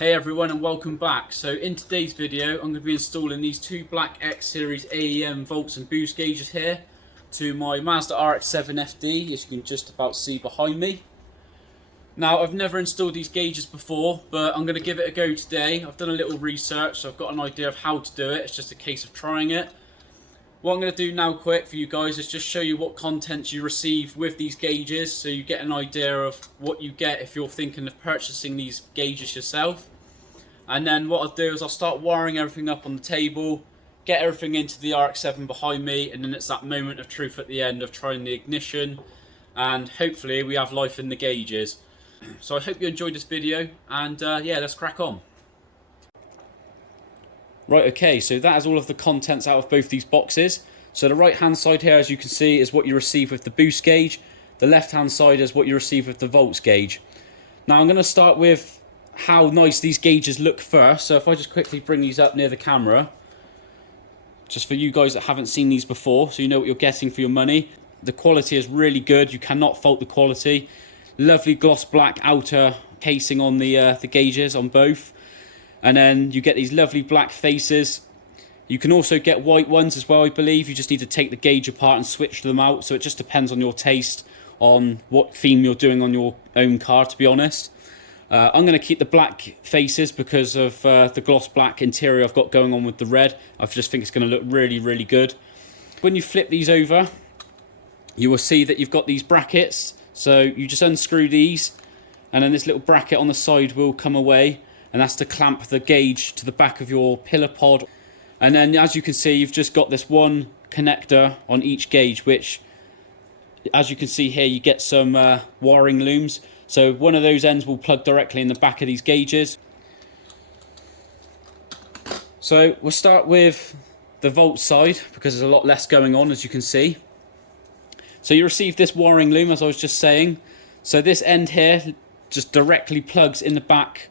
Hey everyone and welcome back. So in today's video I'm going to be installing these two black X series AEM volts and boost gauges here to my Mazda Rx7 FD, as you can just about see behind me. Now I've never installed these gauges before, but I'm going to give it a go today. I've done a little research, so I've got an idea of how to do it. It's just a case of trying it. What I'm going to do now quick for you guys is just show you what contents you receive with these gauges, so you get an idea of what you get if you're thinking of purchasing these gauges yourself. And then what I'll do is I'll start wiring everything up on the table, get everything into the RX7 behind me, and then it's that moment of truth at the end of trying the ignition, and hopefully we have life in the gauges. So I hope you enjoyed this video, and yeah, let's crack on. Right, okay, so that is all of the contents out of both these boxes. So the right hand side here, as you can see, is what you receive with the boost gauge. The left hand side is what you receive with the volts gauge. Now I'm going to start with how nice these gauges look first. So if I just quickly bring these up near the camera, just for you guys that haven't seen these before, so you know what you're getting for your money. The quality is really good, you cannot fault the quality. Lovely gloss black outer casing on the gauges on both. And then you get these lovely black faces. You can also get white ones as well, I believe. You just need to take the gauge apart and switch them out. So it just depends on your taste, on what theme you're doing on your own car, to be honest. I'm going to keep the black faces because of the gloss black interior I've got going on with the red. I just think it's going to look really, really good. When you flip these over, you will see that you've got these brackets. So you just unscrew these, and then this little bracket on the side will come away. And that's to clamp the gauge to the back of your pillar pod. And then as you can see, you've just got this one connector on each gauge, which, as you can see here, you get some wiring looms. So one of those ends will plug directly in the back of these gauges. So we'll start with the volt side, because there's a lot less going on, as you can see. So you receive this wiring loom, as I was just saying. So this end here just directly plugs in the back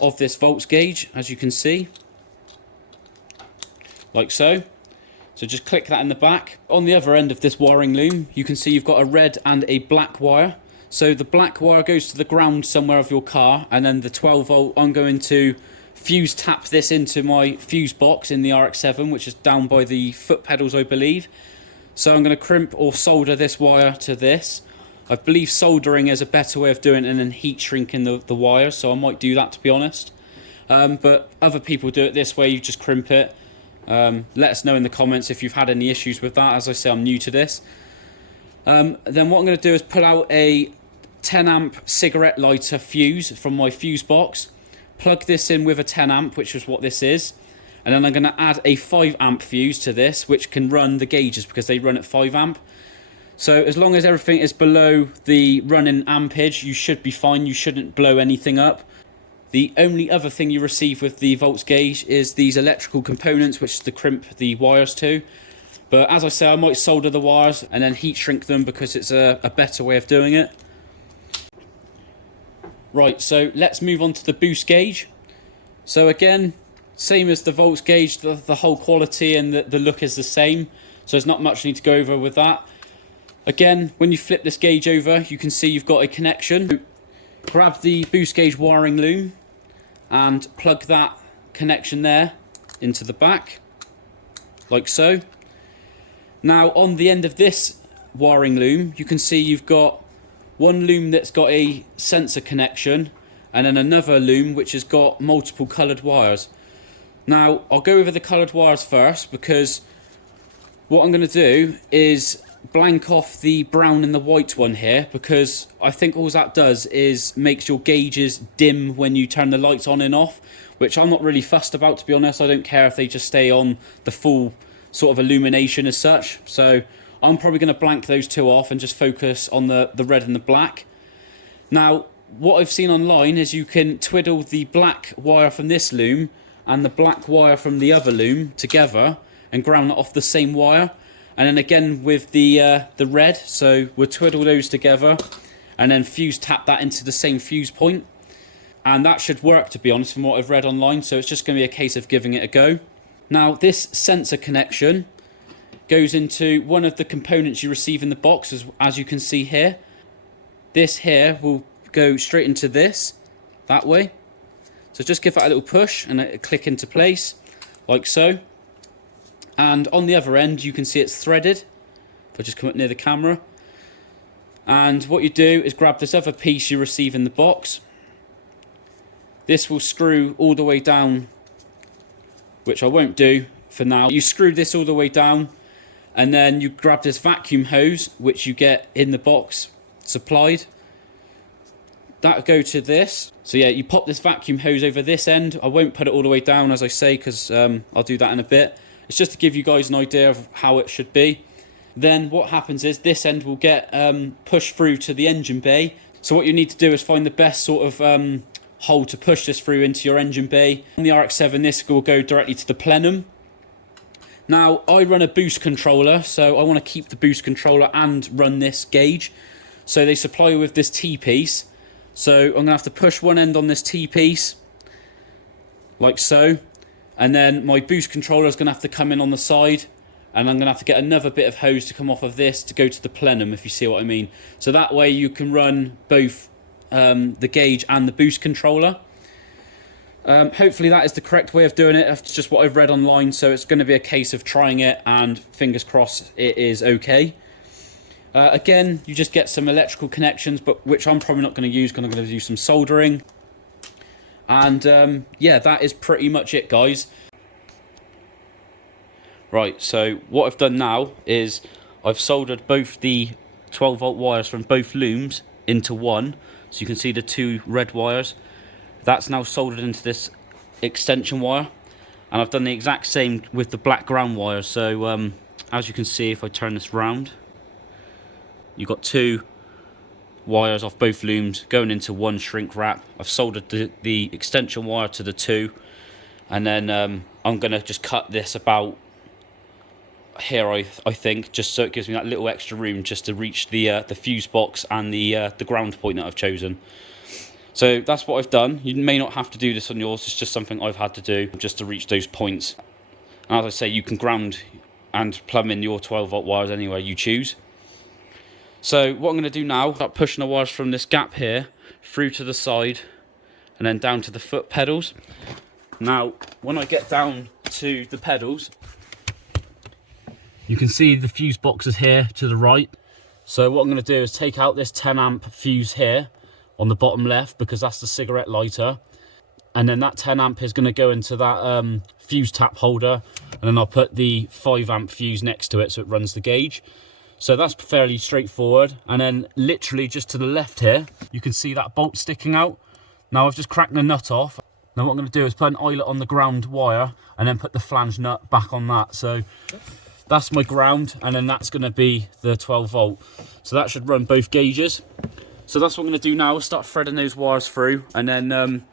of this volts gauge, as you can see, like so. So just click that in the back. On the other end of this wiring loom, you can see you've got a red and a black wire. So the black wire goes to the ground somewhere of your car, and then the 12 volt, I'm going to fuse tap this into my fuse box in the RX7, which is down by the foot pedals, I believe. So I'm going to crimp or solder this wire to this. I believe soldering is a better way of doing it than heat shrinking the wire, so I might do that, to be honest. But other people do it this way, you just crimp it. Let us know in the comments if you've had any issues with that. As I say, I'm new to this. Then what I'm going to do is pull out a 10 amp cigarette lighter fuse from my fuse box, plug this in with a 10 amp, which is what this is, and then I'm going to add a 5 amp fuse to this, which can run the gauges because they run at 5 amp. So as long as everything is below the running ampage, you should be fine. You shouldn't blow anything up. The only other thing you receive with the volts gauge is these electrical components, which is to crimp the wires to. But as I say, I might solder the wires and then heat shrink them because it's a better way of doing it. Right, so let's move on to the boost gauge. So again, same as the volts gauge, the whole quality and the look is the same. So there's not much I need to go over with that. Again, when you flip this gauge over, you can see you've got a connection. Grab the boost gauge wiring loom and plug that connection there into the back, like so. Now on the end of this wiring loom, you can see you've got one loom that's got a sensor connection, and then another loom which has got multiple coloured wires. Now I'll go over the coloured wires first, because what I'm going to do is blank off the brown and the white one here, because I think all that does is makes your gauges dim when you turn the lights on and off, which I'm not really fussed about, to be honest. I don't care if they just stay on the full sort of illumination as such. So I'm probably going to blank those two off and just focus on the red and the black. Now what I've seen online is you can twiddle the black wire from this loom and the black wire from the other loom together and ground it off the same wire. And then again with the red, so we'll twiddle those together and then fuse tap that into the same fuse point. And that should work, to be honest, from what I've read online. So it's just going to be a case of giving it a go. Now this sensor connection goes into one of the components you receive in the box, as you can see here. This here will go straight into this, that way. So just give that a little push and it'll click into place, like so. And on the other end, you can see it's threaded. If I just come up near the camera. And what you do is grab this other piece you receive in the box. This will screw all the way down, which I won't do for now. You screw this all the way down, and then you grab this vacuum hose, which you get in the box supplied. That'll go to this. So yeah, you pop this vacuum hose over this end. I won't put it all the way down, as I say, because I'll do that in a bit. It's just to give you guys an idea of how it should be. Then what happens is this end will get pushed through to the engine bay. So what you need to do is find the best sort of hole to push this through into your engine bay. On the RX7, this will go directly to the plenum. Now, I run a boost controller, so I want to keep the boost controller and run this gauge. So they supply you with this T-piece. So I'm going to have to push one end on this T-piece, like so. And then my boost controller is going to have to come in on the side. And I'm going to have to get another bit of hose to come off of this to go to the plenum, if you see what I mean. So that way you can run both the gauge and the boost controller. Hopefully that is the correct way of doing it. That's just what I've read online, so it's going to be a case of trying it and fingers crossed it is okay. Again, you just get some electrical connections, but which I'm probably not going to use because I'm going to do some soldering. And yeah, that is pretty much it, guys. Right, so what I've done now is I've soldered both the 12 volt wires from both looms into one. So you can see the two red wires. That's now soldered into this extension wire. And I've done the exact same with the black ground wires. So as you can see, if I turn this round, you've got two wires off both looms going into one shrink wrap. I've soldered the extension wire to the two. And then I'm going to just cut this about here, I think, just so it gives me that little extra room just to reach the fuse box and the ground point that I've chosen. So that's what I've done. You may not have to do this on yours, it's just something I've had to do just to reach those points. And as I say, you can ground and plumb in your 12 volt wires anywhere you choose. So what I'm going to do now, start pushing the wires from this gap here through to the side and then down to the foot pedals. Now, when I get down to the pedals, you can see the fuse boxes here to the right. So what I'm going to do is take out this 10 amp fuse here on the bottom left, because that's the cigarette lighter. And then that 10 amp is going to go into that fuse tap holder. And then I'll put the 5 amp fuse next to it so it runs the gauge. So that's fairly straightforward. And then literally just to the left here, you can see that bolt sticking out. Now I've just cracked the nut off. Now what I'm going to do is put an eyelet on the ground wire and then put the flange nut back on that. So that's my ground, and then that's going to be the 12 volt. So that should run both gauges. So that's what I'm going to do now, start threading those wires through, and then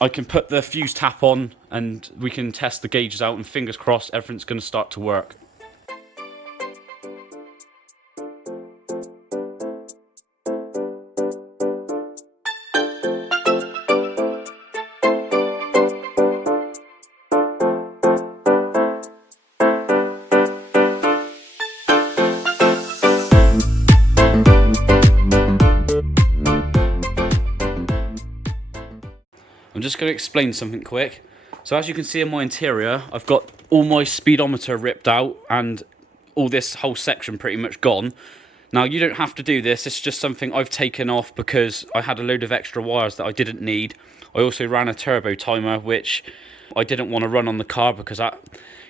I can put the fuse tap on and we can test the gauges out, and fingers crossed everything's going to start to work. I'm just going to explain something quick. So as you can see in my interior, I've got all my speedometer ripped out and all this whole section pretty much gone. Now you don't have to do this, it's just something I've taken off because I had a load of extra wires that I didn't need. I also ran a turbo timer, which I didn't want to run on the car because that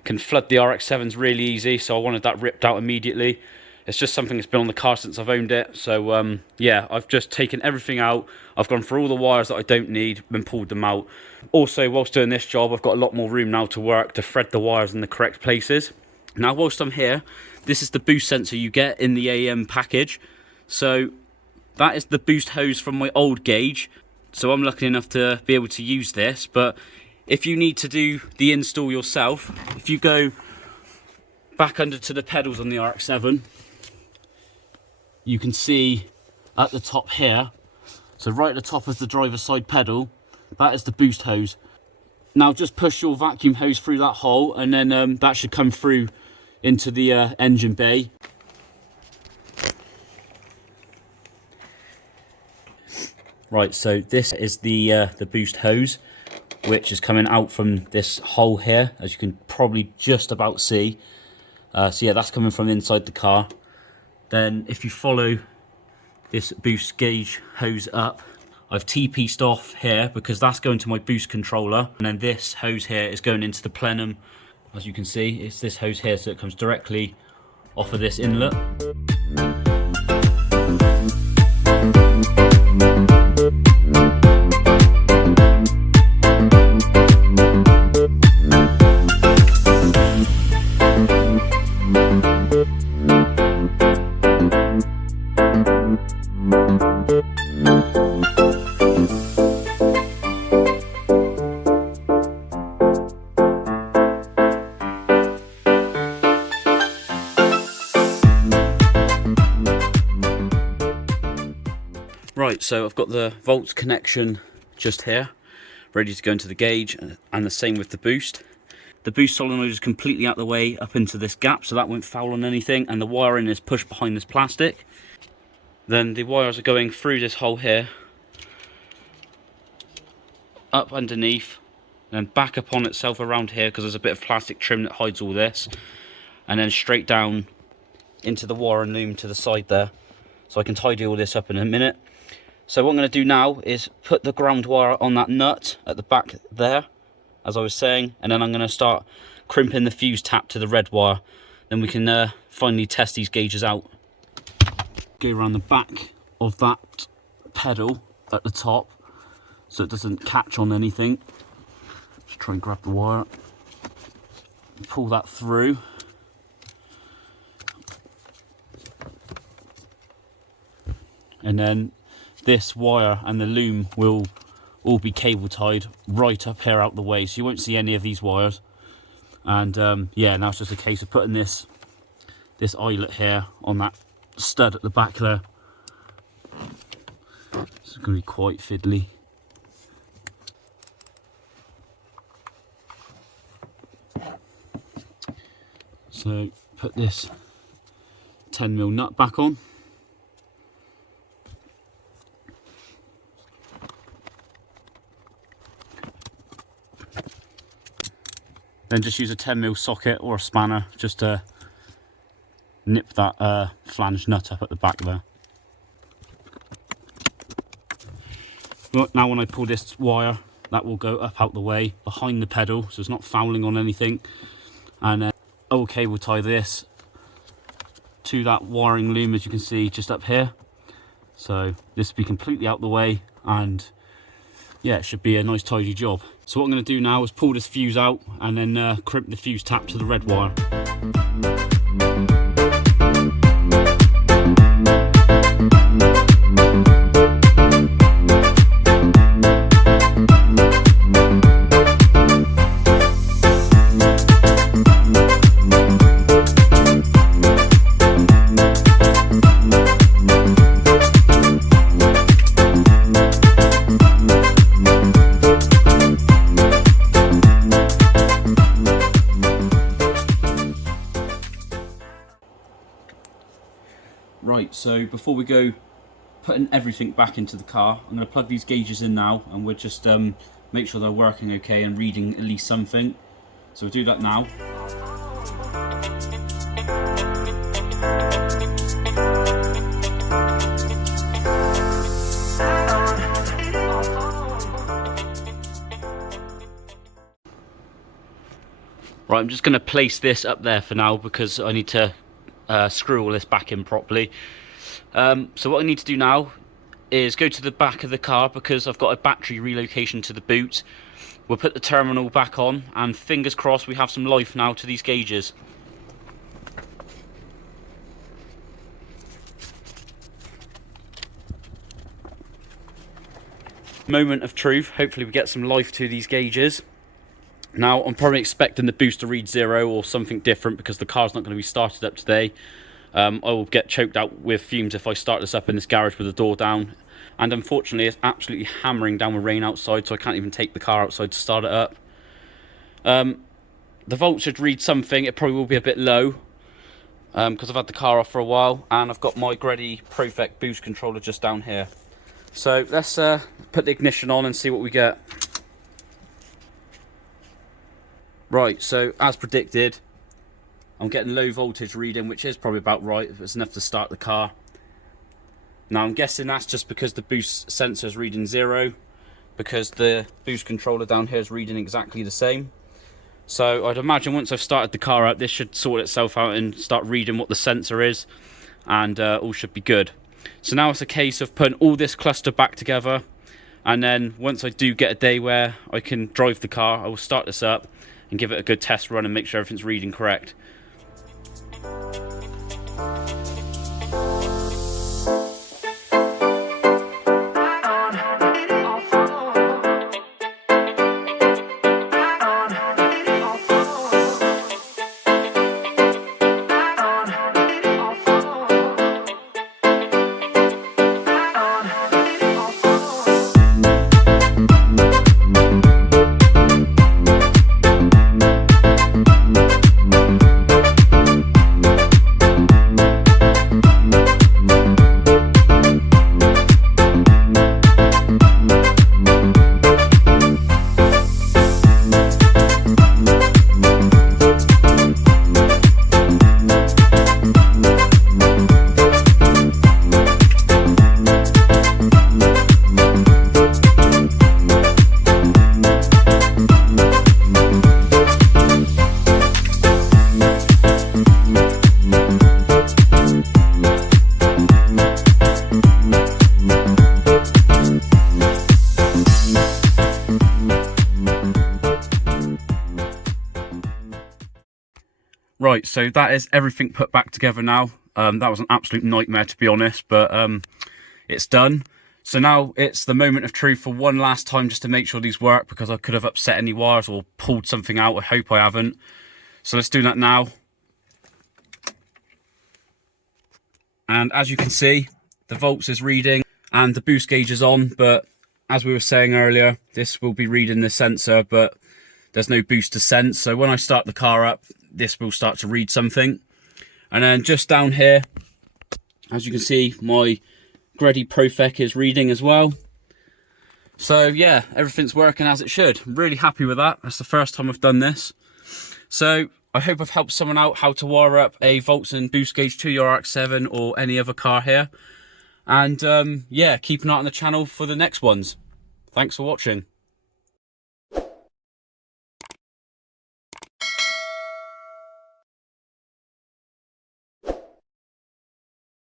can flood the RX-7s really easy, so I wanted that ripped out immediately. It's just something that's been on the car since I've owned it. So yeah, I've just taken everything out. I've gone through all the wires that I don't need and pulled them out. Also, whilst doing this job, I've got a lot more room now to work to thread the wires in the correct places. Now, whilst I'm here, this is the boost sensor you get in the AEM package. So that is the boost hose from my old gauge. So I'm lucky enough to be able to use this. But if you need to do the install yourself, if you go back under to the pedals on the RX7, you can see at the top here, so right at the top of the driver's side pedal, that is the boost hose. Now just push your vacuum hose through that hole, and then that should come through into the engine bay. Right, so this is the boost hose. which is coming out from this hole here, as you can probably just about see. So yeah, that's coming from inside the car. Then if you follow this boost gauge hose up, I've T-pieced off here because that's going to my boost controller, and then this hose here is going into the plenum. As you can see, it's this hose here, so it comes directly off of this inlet. Right, so I've got the volts connection just here, ready to go into the gauge, and the same with the boost. The boost solenoid is completely out the way up into this gap, so that won't foul on anything, and the wiring is pushed behind this plastic. Then the wires are going through this hole here, up underneath, then back up on itself around here, because there's a bit of plastic trim that hides all this, and then straight down into the wiring loom to the side there. So I can tidy all this up in a minute. So what I'm going to do now is put the ground wire on that nut at the back there, as I was saying, and then I'm going to start crimping the fuse tap to the red wire. Then we can finally test these gauges out. Go around the back of that pedal at the top so it doesn't catch on anything. Just try and grab the wire, pull that through. And then this wire and the loom will all be cable tied right up here out the way, so you won't see any of these wires. And yeah, now it's just a case of putting this eyelet here on that stud at the back there. It's going to be quite fiddly. So put this 10mm nut back on. Then just use a 10mm socket or a spanner just to nip that flange nut up at the back there. But now when I pull this wire, that will go up out the way behind the pedal, so it's not fouling on anything. And okay, we'll tie this to that wiring loom, as you can see just up here. So this will be completely out the way, and yeah, it should be a nice tidy job. So what I'm going to do now is pull this fuse out and then crimp the fuse tap to the red wire. Right, so before we go putting everything back into the car, I'm going to plug these gauges in now, and we'll just make sure they're working okay and reading at least something. So we'll do that now. Right, I'm just going to place this up there for now because I need to screw all this back in properly. So what I need to do now is go to the back of the car because I've got a battery relocation to the boot. We'll put the terminal back on, and fingers crossed we have some life now to these gauges. Moment of truth, hopefully we get some life to these gauges. Now, I'm probably expecting the boost to read 0 or something different because the car's not going to be started up today. I will get choked out with fumes if I start this up in this garage with the door down. And unfortunately, it's absolutely hammering down with rain outside, so I can't even take the car outside to start it up. The volt should read something. It probably will be a bit low because I've had the car off for a while, and I've got my Gredi Profect boost controller just down here. So let's put the ignition on and see what we get. Right, so as predicted, I'm getting low voltage reading, which is probably about right. It's enough to start the car. Now I'm guessing that's just because the boost sensor is reading 0, because the boost controller down here is reading exactly the same. So I'd imagine once I've started the car up, this should sort itself out and start reading what the sensor is, and all should be good. So now it's a case of putting all this cluster back together, and then once I do get a day where I can drive the car, I will start this up and give it a good test run and make sure everything's reading correct. Right, so that is everything put back together now. That was an absolute nightmare, to be honest, but it's done. So now it's the moment of truth for one last time, just to make sure these work, because I could have upset any wires or pulled something out. I hope I haven't. So let's do that now. And as you can see, the volts is reading and the boost gauge is on, but as we were saying earlier, this will be reading the sensor, but there's no boost to sense. So when I start the car up, this will start to read something. And then just down here, as you can see, my Gredi Profec is reading as well. So yeah, everything's working as it should. I'm really happy with that. That's the first time I've done this. So I hope I've helped someone out how to wire up a volts and boost gauge to your RX7 or any other car here. And yeah, keep an eye on the channel for the next ones. Thanks for watching.